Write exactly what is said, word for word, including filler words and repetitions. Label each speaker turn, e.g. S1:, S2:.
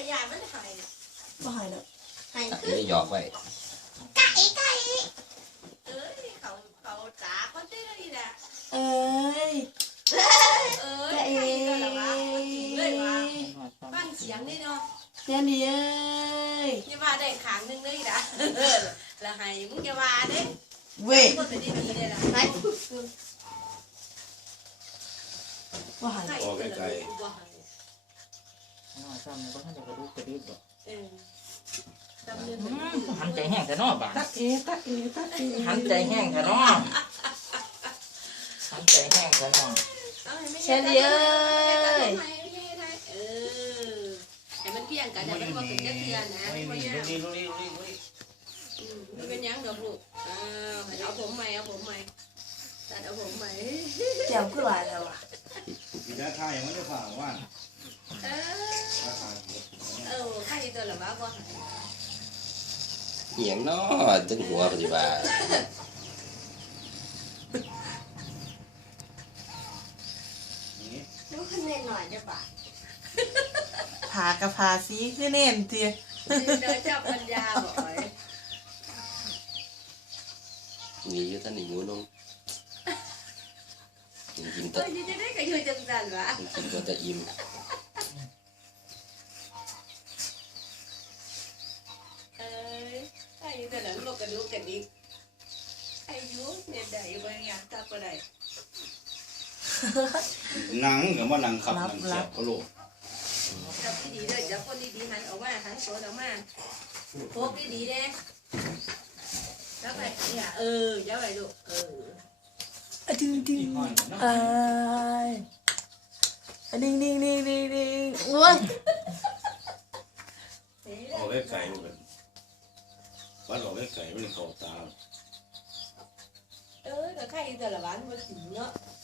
S1: ยามันหาย
S2: บ่หายแล้ว
S1: หาย
S3: นี่หยอกไว้
S1: ไก่ไก่เอ้ยเขาเขาจ๋าคนที่นี่แหละ
S2: เอ้ย
S1: เอ้ยไก่ก็ละวะจริงเลยวะฟังเสียงนี่เนาะ
S2: แค่นี้เอ้ย
S1: อย่าว่าได้ขางนึงเลยนะละให้มึงอย่าว่าเด้
S2: เว้ย
S1: คนเป็นดีๆเนี่ยล่ะไป
S2: บ่หาย
S3: ออกไกล
S1: บ่หาย
S4: น้อยซ้ำก็ท่านจะกระดูกกระดิกดอก
S1: เออจำเรื่อง
S4: หันใจแห้งแต่นอบาด
S2: ตักเอตักเอตักเอ
S4: หันใจแห้งแต่นอหันใจแห้งแต่นอ
S2: แค่นี้เอ้ย
S1: เออให้มันเพียงกันแต่มันบ่เป็นจักเทื่อนะบ่ยากอืมมันเป็นหยังดอกลูกอ้าวให้เอาผมใหม่เอาผมใหม่ตัดเอาผมใหม่
S2: แก้วคือหลายแล้วอ่ะ
S5: มีด้านท้ายยังไม่ได้ผ่าว่าน
S1: เออเออใครตัวละบ้าบ่
S3: เหียงเนาะตึงหัวปฏิบัติ
S1: ลูกขึ้นเล่นหน่อยจะบ่า
S2: ผากับผาสีคือเน่นเตี้ย
S1: เดินจับปัญญาบ่อย
S3: มีอยู่ท่านนี่หมูนงจริงๆ
S1: เออจะได้ก็อยู่จังซั่นวะ
S3: จริงๆก็จะอิ่ม
S1: เอ้ยอายุแต่ละโลกกระดูกกันอีกอายุเนี่ยได้บ่อยากกลับบ่ได้
S5: นังกับว่านังขับนังเสียบก็โลก
S1: จับดีๆเด้อจับคนดีๆหันออกมาหันโซนออกมาโฟกดีๆเด้จับไปเนี่ยเออจับไปลูกเออ
S2: อะดึงดึงอ่าดึงดึงดึงดึงดึงโอ้ย
S5: ออกไว้ไก่ลูกกันวัดออกไว้ไก่ไม่ได้เข้าตา
S1: เออแต่ใครแต่ละบ้านมันถึงเนาะ